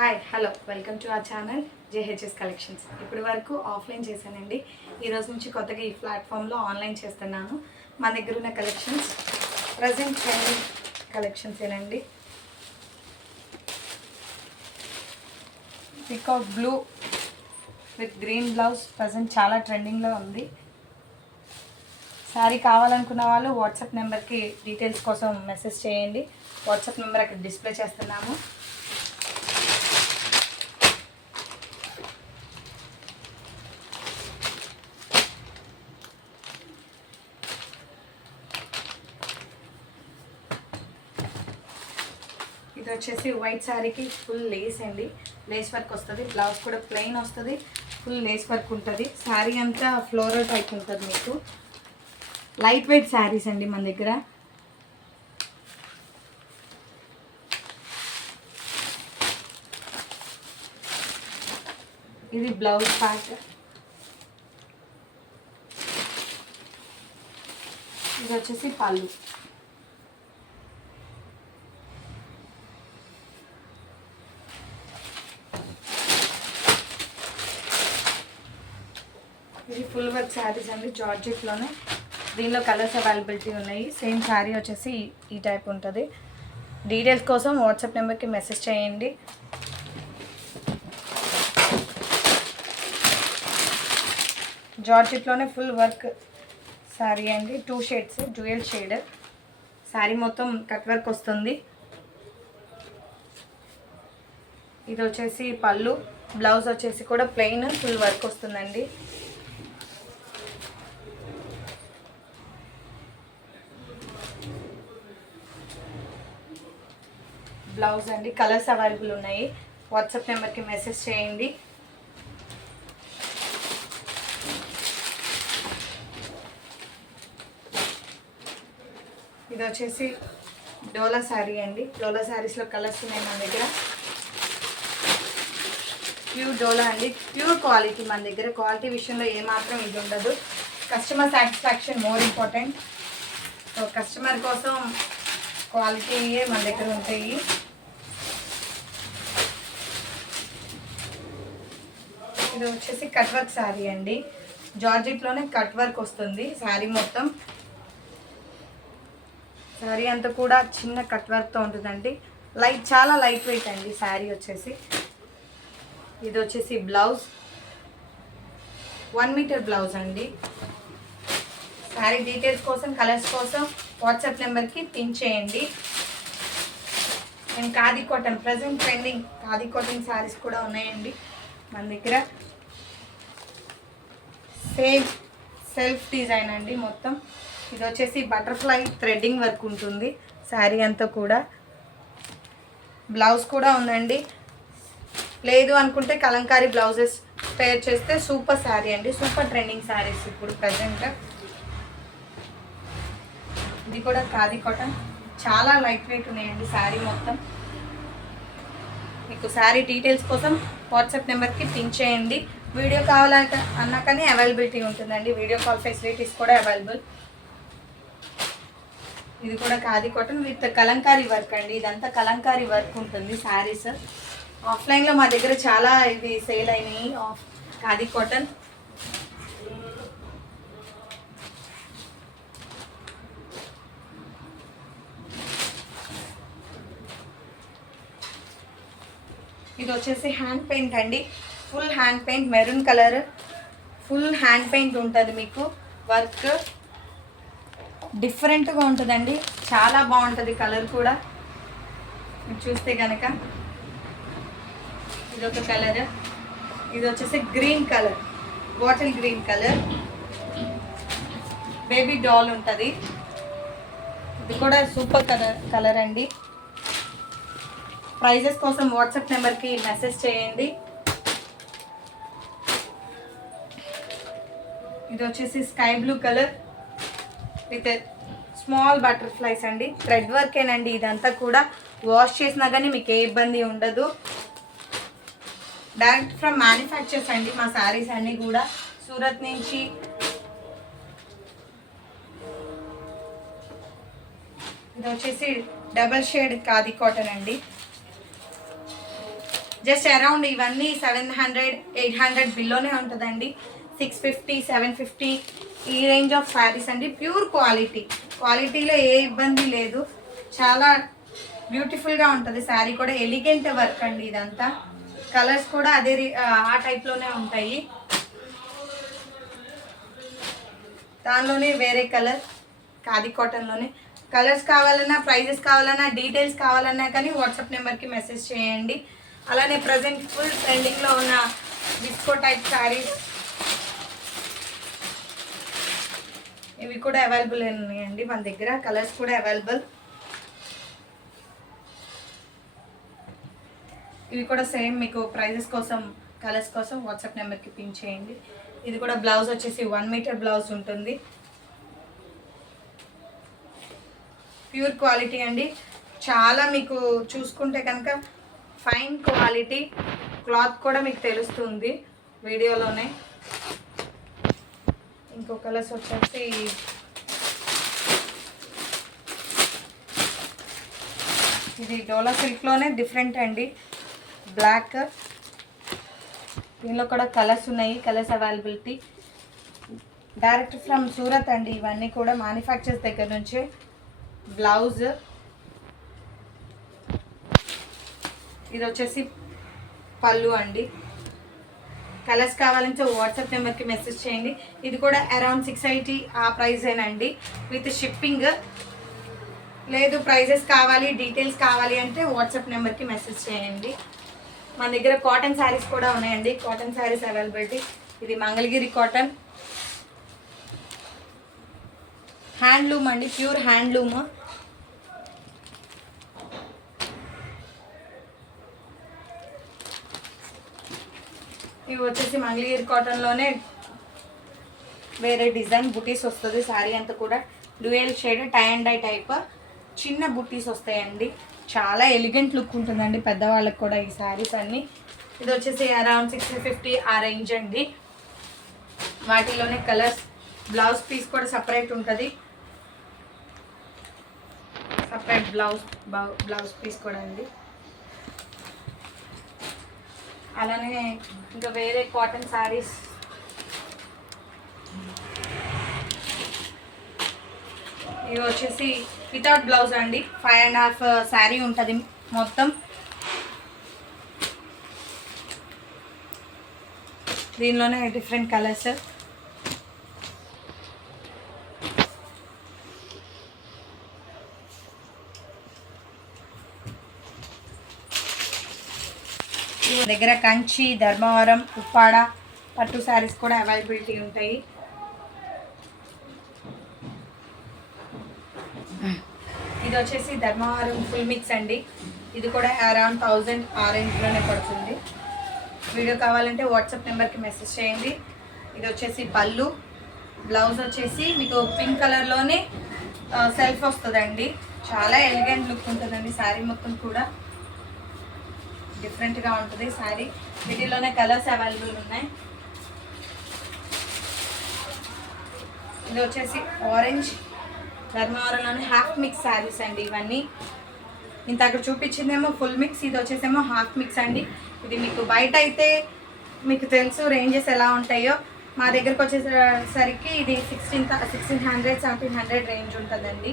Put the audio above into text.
Hi hello welcome to our channel JHS collections. ఇప్పటి వరకు offline చేశానండి. ఈరోజు నుంచి కొత్తగా ఈ ప్లాట్ఫామ్లో ఆన్లైన్ చేస్తున్నాను. మా దగ్గర ఉన్న కలెక్షన్స్ ప్రజెంట్ ట్రెండింగ్ కలెక్షన్స్ ఏనండి. Peacock blue with green blouse present చాలా ట్రెండింగ్లో ఉంది. శారీ కావాలనుకున్న వాళ్ళు వాట్సాప్ నెంబర్కి డీటెయిల్స్ కోసం మెసేజ్ చేయండి. వాట్సాప్ నెంబర్ అక్కడ డిస్ప్లే చేస్తున్నాము. ఇది వచ్చేసి వైట్ శారీకి ఫుల్ లేస్ అండి. లేస్ వర్క్ వస్తుంది. బ్లౌజ్ కూడా ప్లెయిన్ వస్తుంది. ఫుల్ లేస్ వర్క్ ఉంటుంది. శారీ అంతా ఫ్లోరల్ టైప్ ఉంటుంది. మీకు లైట్ వెయిట్ శారీస్ అండి మన దగ్గర. ఇది బ్లౌజ్ పార్ట్. ఇది వచ్చేసి పళ్ళు. ఇది ఫుల్ వర్క్ శారీస్ అండి, జార్జెట్లోనే. దీనిలో కలర్స్ అవైలబిలిటీ ఉన్నాయి. సేమ్ శారీ వచ్చేసి ఈ టైప్ ఉంటుంది. డీటెయిల్స్ కోసం వాట్సాప్ నెంబర్కి మెసేజ్ చేయండి. జార్జెట్లోనే ఫుల్ వర్క్ శారీ అండి. 2 షేడ్స్, డ్యూయల్ షేడ్. శారీ మొత్తం కట్ వర్క్ వస్తుంది. ఇది వచ్చేసి పళ్ళు. బ్లౌజ్ వచ్చేసి కూడా ప్లెయిన్ ఫుల్ వర్క్ వస్తుందండి. బ్లౌజ్ అండి. కలర్స్ అవైలబుల్ ఉన్నాయి. వాట్సాప్ నెంబర్కి మెసేజ్ చేయండి. ఇది వచ్చేసి డోలా శారీ అండి. డోలా శారీస్లో కలర్స్ ఉన్నాయి మన దగ్గర. ప్యూర్ డోలా అండి. ప్యూర్ క్వాలిటీ మన దగ్గర. క్వాలిటీ విషయంలో ఏమాత్రం ఇది ఉండదు. Customer satisfaction more important. So customer కోసం క్వాలిటీయే మన దగ్గర ఉంటాయి. ఇది వచ్చేసి కట్ వర్క్ శారీ అండి. జార్జెట్లోనే కట్ వర్క్ వస్తుంది శారీ మొత్తం. శారీ అంతా కూడా చిన్న కట్ వర్క్తో ఉంటుందండి. చాలా లైట్ వెయిట్ అండి శారీ వచ్చేసి. ఇది వచ్చేసి బ్లౌజ్. 1 మీటర్ బ్లౌజ్ అండి. శారీ డీటెయిల్స్ కోసం, కలర్స్ కోసం వాట్సాప్ నెంబర్కి పిన్ చేయండి. And khadi cotton present trending khadi cotton saris కూడా ఉన్నాయండి మన దగ్గర. సేమ్ సెల్ఫ్ డిజైన్ అండి మొత్తం. ఇది వచ్చేసి బటర్ఫ్లై థ్రెడ్డింగ్ వర్క్ ఉంటుంది శారీ అంతా కూడా. బ్లౌజ్ కూడా ఉందండి. లేదు అనుకుంటే కలంకారీ బ్లౌజెస్ పేర్ చేస్తే సూపర్ శారీ అండి. సూపర్ ట్రెండింగ్ శారీస్ ఇప్పుడు ప్రజెంట్. ఇది కూడా ఖాదీ కాటన్. చాలా లైట్ వెయిట్ ఉన్నాయండి శారీ మొత్తం. మీకు శారీ డీటెయిల్స్ కోసం వాట్సాప్ నెంబర్కి పిన్ చేయండి. వీడియో కావాలంటే అన్నా కానీ అవైలబిలిటీ ఉంటుందండి. వీడియో కాల్ ఫెసిలిటీస్ కూడా అవైలబుల్. ఇది కూడా khadi cotton with Kalamkari work అండి. ఇదంతా కలంకారీ వర్క్ ఉంటుంది శారీస్. ఆఫ్లైన్లో మా దగ్గర చాలా ఇవి సేల్ అయినాయి ఖాదీ కాటన్. ఇది వచ్చేసి హ్యాండ్ పెయింట్ అండి. Full hand paint, maroon colour. Full hand paint ఉంటుంది మీకు. వర్క్ డిఫరెంట్గా ఉంటుందండి. చాలా బాగుంటుంది కలర్ కూడా. మీరు చూస్తే కనుక ఇదొక కలర్. ఇది వచ్చేసి green colour, bottle green colour. Baby doll ఉంటుంది. ఇది కూడా సూపర్ కలర్ అండి. ప్రైజెస్ కోసం వాట్సాప్ నెంబర్కి మెసేజ్ చేయండి. ఇది వచ్చేసి sky blue colour with small butterflies అండి. థ్రెడ్ వర్కేనండి ఇదంతా కూడా. వాష్ చేసినా కానీ మీకు ఏ ఇబ్బంది ఉండదు. డైరెక్ట్ ఫ్రమ్ మ్యానుఫ్యాక్చర్స్ అండి మా శారీస్ అన్నీ కూడా. సూరత్ నుంచి. ఇది వచ్చేసి డబల్ షేడ్ ఖాదీ కాటన్ అండి. జస్ట్ అరౌండ్ ఇవన్నీ 700 800 బిల్లోనే ఉంటుందండి. 650 750 ఈ రేంజ్ ఆఫ్ శారీస్ అండి. ప్యూర్ క్వాలిటీలో ఏ ఇబ్బంది లేదు. చాలా బ్యూటిఫుల్గా ఉంటుంది శారీ కూడా. ఎలిగెంట్ వర్క్ అండి ఇదంతా. కలర్స్ కూడా అదే ఆ టైప్లోనే ఉంటాయి. దానిలోనే వేరే కలర్ ఖాదీ కాటన్లోనే. కలర్స్ కావాలన్నా, ప్రైజెస్ కావాలన్నా, డీటెయిల్స్ కావాలన్నా కానీ వాట్సాప్ నెంబర్కి మెసేజ్ చేయండి. అలానే ప్రజెంట్ ఫుల్ ట్రెండింగ్లో ఉన్న డిస్కో టైప్ శారీస్ ఇవి కూడా అవైలబుల్ ఉన్నాయండి మన దగ్గర. కలర్స్ కూడా అవైలబుల్. ఇవి కూడా సేమ్ మీకు ప్రైజెస్ కోసం, కలర్స్ కోసం వాట్సాప్ నెంబర్కి పిన్ చేయండి. ఇది కూడా బ్లౌజ్ వచ్చేసి 1 మీటర్ బ్లౌజ్ ఉంటుంది. ప్యూర్ క్వాలిటీ అండి. చాలా మీకు చూసుకుంటే కనుక ఫైన్ క్వాలిటీ. క్లాత్ కూడా మీకు తెలుస్తుంది వీడియోలోనే. ఇంకో కలర్స్ వచ్చేసి ఇది డోలా సిల్క్లోనే డిఫరెంట్ అండి. బ్లాక్, దీనిలో కూడా కలర్స్ ఉన్నాయి. Colours availability direct from Surat అండి. ఇవన్నీ కూడా మ్యానుఫ్యాక్చర్స్ దగ్గర నుంచే. బ్లౌజ్ ఇది వచ్చేసి పళ్ళు అండి. కలర్స్ కావాలంటే వాట్సాప్ నెంబర్కి మెసేజ్ చేయండి. ఇది కూడా అరౌండ్ 680 ఆ ప్రైజేనండి విత్ షిప్పింగ్. లేదు ప్రైజెస్ కావాలి, డీటెయిల్స్ కావాలి అంటే వాట్సాప్ నెంబర్కి మెసేజ్ చేయండి. మన దగ్గర కాటన్ శారీస్ కూడా ఉన్నాయండి. Cotton saris availability. ఇది మంగళగిరి కాటన్ హ్యాండ్లూమ్ అండి. Pure handloom. ఇవి వచ్చేసి మంగళగిరి కాటన్లోనే వేరే డిజైన్ బుటీస్ వస్తుంది. శారీ అంతా కూడా dual shade tie and dye type చిన్న బుటీస్ వస్తాయండి. చాలా ఎలిగెంట్ లుక్ ఉంటుందండి పెద్దవాళ్ళకి కూడా ఈ శారీస్ అన్నీ. ఇది వచ్చేసి అరౌండ్ 650 ఆ రేంజ్ అండి. వాటిలోనే కలర్స్. బ్లౌజ్ పీస్ కూడా సపరేట్ ఉంటుంది. సపరేట్ బ్లౌజ్ పీస్ కూడా అండి. అలానే ఇంకా వేరే కాటన్ శారీస్ ఇవి వచ్చేసి వితౌట్ బ్లౌజ్ అండి. 5.5 శారీ ఉంటుంది మొత్తం. దీనిలోనే డిఫరెంట్ కలర్స్. దగ్గర కంచి, ధర్మవరం, ఉప్పాడ పట్టు శారీస్ కూడా అవైలబిలిటీ ఉంటాయి. ఇది వచ్చేసి ధర్మవరం ఫుల్ మిక్స్ అండి. ఇది కూడా అరౌండ్ 1000 ఆ రేంజ్లోనే పడుతుంది. వీడియో కావాలంటే వాట్సాప్ నెంబర్కి మెసేజ్ చేయండి. ఇది వచ్చేసి పళ్ళు. బ్లౌజ్ వచ్చేసి మీకు పింక్ కలర్లోనే సెల్ఫ్ వస్తుందండి. చాలా ఎలిగెంట్ లుక్ ఉంటుందండి శారీ మొత్తం కూడా. డిఫరెంట్గా ఉంటుంది శారీ. వీటిలోనే కలర్స్ అవైలబుల్ ఉన్నాయి. ఇది వచ్చేసి ఆరెంజ్. ధర్మవరంలోనే హాఫ్ మిక్స్ శారీస్ అండి ఇవన్నీ. ఇంత అక్కడ చూపించిందేమో ఫుల్ మిక్స్, ఇది వచ్చేసేమో హాఫ్ మిక్స్ అండి. ఇది మీకు బయట అయితే మీకు తెలుసు రేంజెస్ ఎలా ఉంటాయో. మా దగ్గరకు వచ్చేసరికి ఇది 1600 1700 రేంజ్ ఉంటుందండి.